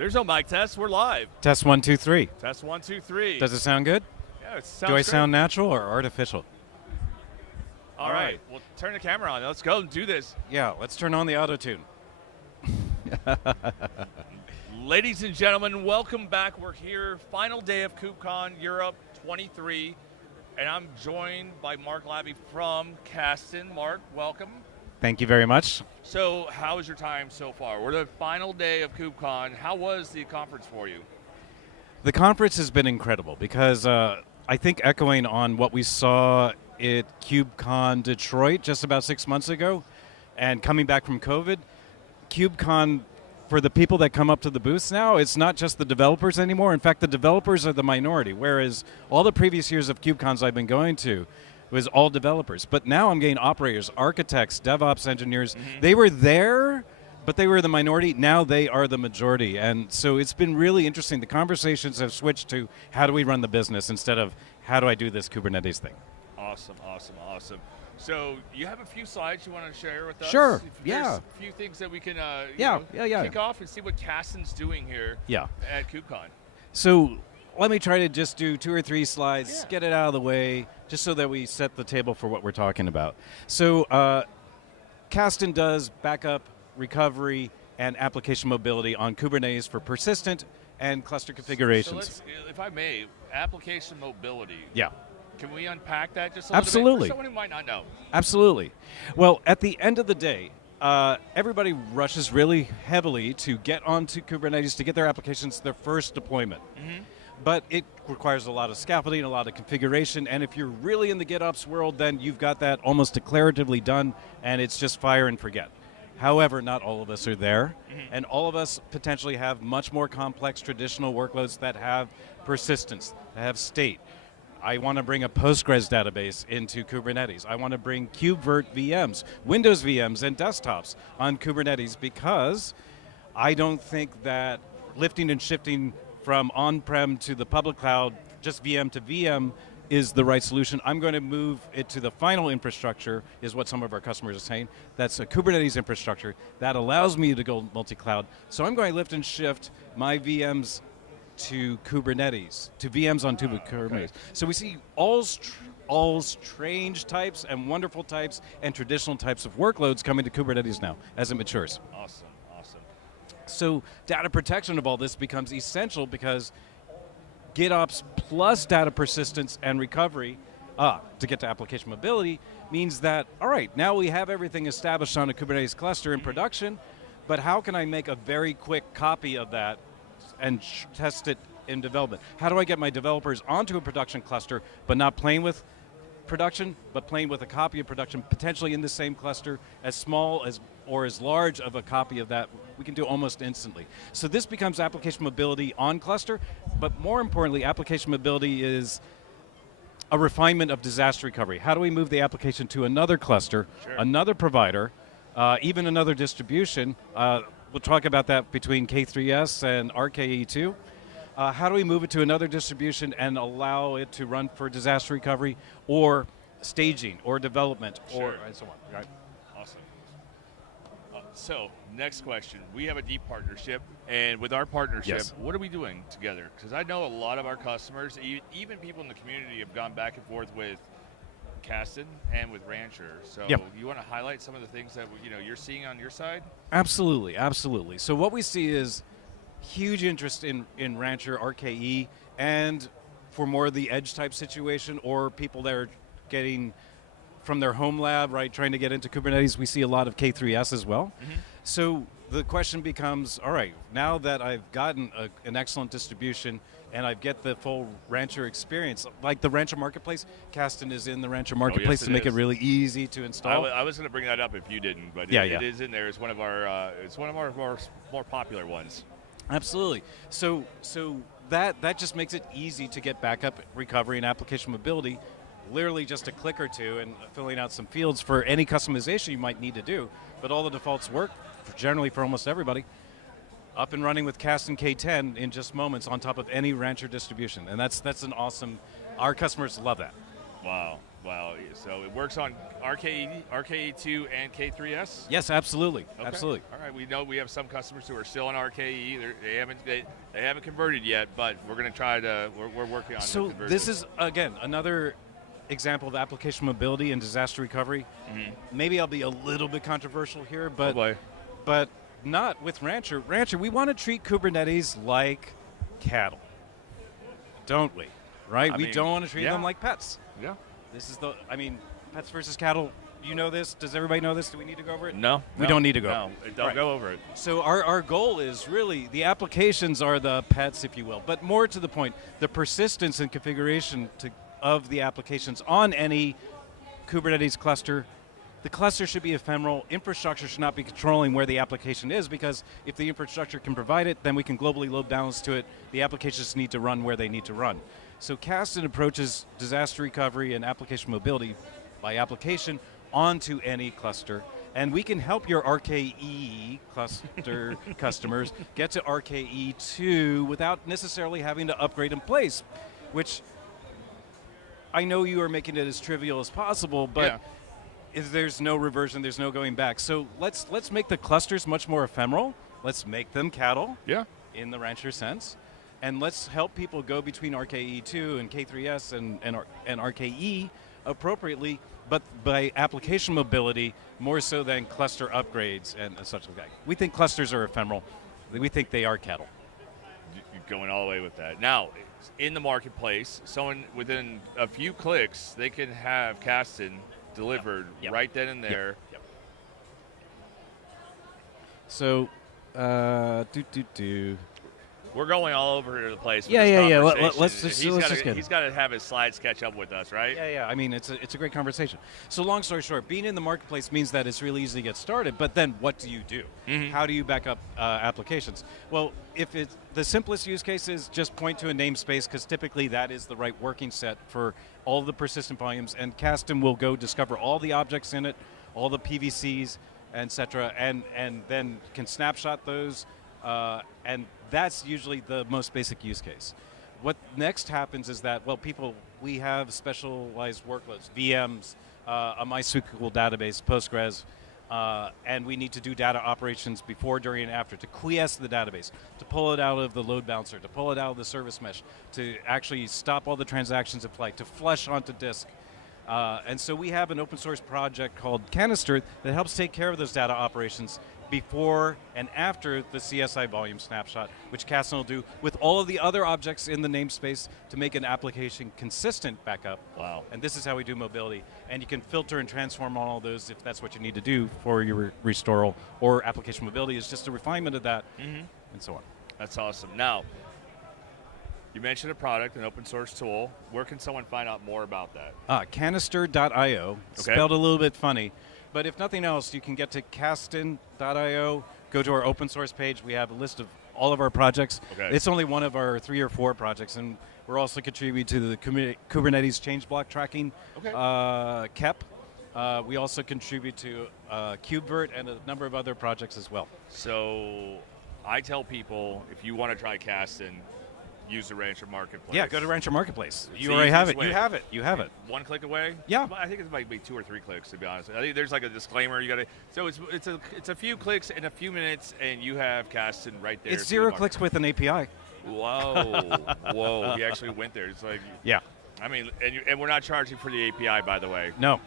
There's no mic test. We're live. Test 1, 2, 3. Test 1, 2, 3. Does it sound good? Yeah, it sounds Do I great. sound natural or artificial? All right. Well, turn the camera on. Let's go and do this. Yeah, let's turn on the auto-tune. Ladies and gentlemen, welcome back. We're here, final day of KubeCon Europe 23, and I'm joined by Mark Lavi from Kasten. Mark, welcome. Thank you very much. So, how was your time so far? We're the final day of KubeCon. How was the conference for you? The conference has been incredible because I think echoing on what we saw at KubeCon Detroit just about 6 months ago and coming back from COVID, KubeCon, for the people that come up to the booths now, it's not just the developers anymore. In fact, the developers are the minority, whereas all the previous years of KubeCons I've been going to was all developers. But now I'm getting operators, architects, DevOps engineers. Mm-hmm. They were there, but they were the minority. Now they are the majority. And so it's been really interesting. The conversations have switched to how do we run the business instead of how do I do this Kubernetes thing. Awesome, awesome, awesome. So you have a few slides you want to share with us? Sure, There's yeah. a few things that we can kick off and see what Kasten's doing here at KubeCon. So let me try to just do 2 or 3 slides, get it out of the way, just so that we set the table for what we're talking about. So Kasten does backup, recovery, and application mobility on Kubernetes for persistent and cluster configurations. So if I may, application mobility. Yeah. Can we unpack that just a little Absolutely. bit for someone who might not know? Absolutely. Well, at the end of the day, everybody rushes really heavily to get onto Kubernetes to get their applications their first deployment. Mm-hmm. But it requires a lot of scaffolding, a lot of configuration, and if you're really in the GitOps world, then you've got that almost declaratively done, and it's just fire and forget. However, not all of us are there, and all of us potentially have much more complex traditional workloads that have persistence, that have state. I want to bring a Postgres database into Kubernetes. I want to bring KubeVirt VMs, Windows VMs, and desktops on Kubernetes because I don't think that lifting and shifting from on-prem to the public cloud, just VM to VM, is the right solution. I'm going to move it to the final infrastructure, is what some of our customers are saying. That's a Kubernetes infrastructure that allows me to go multi-cloud. So I'm going to lift and shift my VMs to Kubernetes, to VMs on Kubernetes. Okay. So we see all strange types and wonderful types and traditional types of workloads coming to Kubernetes now as it matures. Awesome, awesome. So data protection of all this becomes essential because GitOps plus data persistence and recovery to get to application mobility means that, all right, now we have everything established on a Kubernetes cluster in production, but how can I make a very quick copy of that and test it in development? How do I get my developers onto a production cluster, but not playing with production, but playing with a copy of production, potentially in the same cluster, as small as or as large of a copy of that we can do almost instantly. So this becomes application mobility on cluster, but more importantly, application mobility is a refinement of disaster recovery. How do we move the application to another cluster, another provider, even another distribution? We'll talk about that between K3S and RKE2. How do we move it to another distribution and allow it to run for disaster recovery or staging or development or and so on? Right? Awesome. So, next question. We have a deep partnership, and with our partnership, what are we doing together? Because I know a lot of our customers, even people in the community, have gone back and forth with Kasten and with Rancher. So you want to highlight some of the things that you're seeing on your side? Absolutely, absolutely. So what we see is huge interest in Rancher, RKE, and for more of the edge type situation or people that are getting from their home lab, right, trying to get into Kubernetes, we see a lot of K3S as well. Mm-hmm. So the question becomes, all right, now that I've gotten an excellent distribution and I get the full Rancher experience, like the Rancher Marketplace, Kasten is in the Rancher Marketplace to make it really easy to install. I was going to bring that up if you didn't, but it is in there. It's one of our more popular ones. Absolutely. So that just makes it easy to get backup, recovery, and application mobility. Literally just a click or two and filling out some fields for any customization you might need to do. But all the defaults work generally for almost everybody. Up and running with Kasten K10 in just moments on top of any Rancher distribution. And that's an awesome, our customers love that. Wow. Well, so it works on RKE2 and K3S? Yes, absolutely. Okay. Absolutely. All right, we know we have some customers who are still on RKE. They haven't converted yet, but we're going to try to, we're working on So the conversion. this is, again, another example of application mobility and disaster recovery. Maybe I'll be a little bit controversial here, but not with Rancher. Rancher, we want to treat Kubernetes like cattle, don't we? Right? We don't want to treat them like pets. Yeah. This is pets versus cattle. You know this? Does everybody know this? Do we need to go over it? No. We don't need to go. No, don't go over it. So our goal is really, the applications are the pets, if you will, but more to the point, the persistence and configuration of the applications on any Kubernetes cluster. The cluster should be ephemeral. Infrastructure should not be controlling where the application is, because if the infrastructure can provide it, then we can globally load balance to it. The applications need to run where they need to run. So Kasten approaches disaster recovery and application mobility by application onto any cluster, and we can help your RKE cluster customers get to RKE2 without necessarily having to upgrade in place, which I know you are making it as trivial as possible, but if there's no reversion, there's no going back. So let's make the clusters much more ephemeral. Let's make them cattle in the Rancher sense. And let's help people go between RKE2 and K3S and RKE appropriately, but by application mobility more so than cluster upgrades and such like that. We think clusters are ephemeral. We think they are cattle. You're going all the way with that. Now, in the marketplace, someone within a few clicks, they can have Kasten delivered right then and there. So, we're going all over the place. With Let's just get he's got to have his slides catch up with us, right? Yeah. I mean, it's a great conversation. So long story short, being in the marketplace means that it's really easy to get started, but then what do you do? How do you back up applications? Well, if it's the simplest use case is just point to a namespace, because typically that is the right working set for all the persistent volumes, and Kasten will go discover all the objects in it, all the PVCs, etc., and then can snapshot those, and that's usually the most basic use case. What next happens is that, we have specialized workloads, VMs, a MySQL database, Postgres, and we need to do data operations before, during, and after to quiesce the database, to pull it out of the load balancer, to pull it out of the service mesh, to actually stop all the transactions in flight, to flush onto disk. And so we have an open source project called Canister that helps take care of those data operations before and after the CSI volume snapshot, which Kasten will do with all of the other objects in the namespace to make an application consistent backup. Wow. And this is how we do mobility. And you can filter and transform on all those if that's what you need to do for your restoral, or application mobility is just a refinement of that, and so on. That's awesome. Now, you mentioned a product, an open source tool. Where can someone find out more about that? Canister.io, spelled a little bit funny. But if nothing else, you can get to Kasten.io, go to our open source page. We have a list of all of our projects. It's only one of our 3 or 4 projects, and we're also contributing to the Kubernetes change block tracking, KEP. We also contribute to KubeVirt and a number of other projects as well. So I tell people, if you want to try Kasten, use the Rancher Marketplace. Yeah, go to Rancher Marketplace. You already have it. You have it. You have it. One click away? Yeah. I think it might be 2 or 3 clicks, to be honest. I think there's like a disclaimer. You got to. So it's a few clicks in a few minutes, and you have Kasten right there. It's 0 clicks with an API. Whoa! He actually went there. It's like I mean, and we're not charging for the API, by the way. No.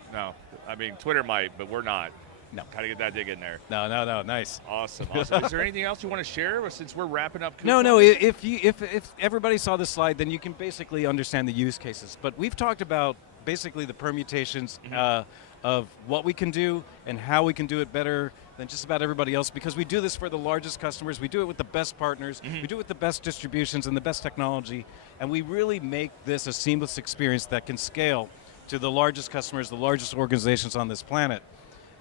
I mean, Twitter might, but we're not. No. Kind of get that dig in there. No. Nice. Awesome. Is there anything else you want to share since we're wrapping up? No. If everybody saw this slide, then you can basically understand the use cases. But we've talked about basically the permutations of what we can do and how we can do it better than just about everybody else, because we do this for the largest customers. We do it with the best partners. We do it with the best distributions and the best technology. And we really make this a seamless experience that can scale to the largest customers, the largest organizations on this planet.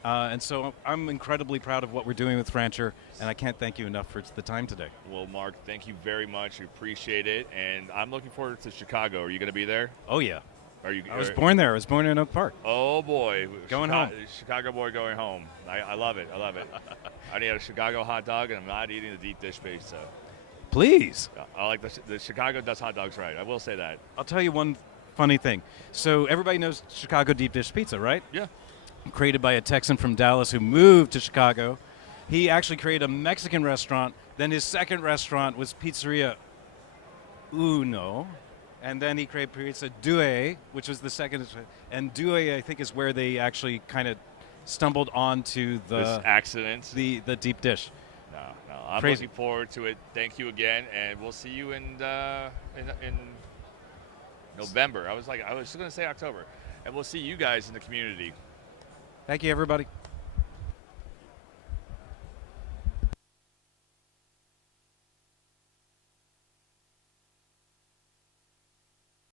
And so I'm incredibly proud of what we're doing with Rancher, and I can't thank you enough for the time today. Well, Mark, thank you very much. We appreciate it, and I'm looking forward to Chicago. Are you going to be there? Oh, yeah. I was born there. I was born in Oak Park. Oh, boy. Going home. Chicago boy going home. I love it. I need a Chicago hot dog, and I'm not eating the deep dish pizza. Please. I like the Chicago does hot dogs right. I will say that. I'll tell you one funny thing. So everybody knows Chicago deep dish pizza, right? Yeah. Created by a Texan from Dallas who moved to Chicago. He actually created a Mexican restaurant. Then his second restaurant was Pizzeria Uno. And then he created Pizza Due, which was the second. And Due, I think, is where they actually kind of stumbled onto This accident. the deep dish. No. I'm Crazy. looking forward to it. Thank you again, and we'll see you in November. I was going to say October, and we'll see you guys in the community. Thank you, everybody.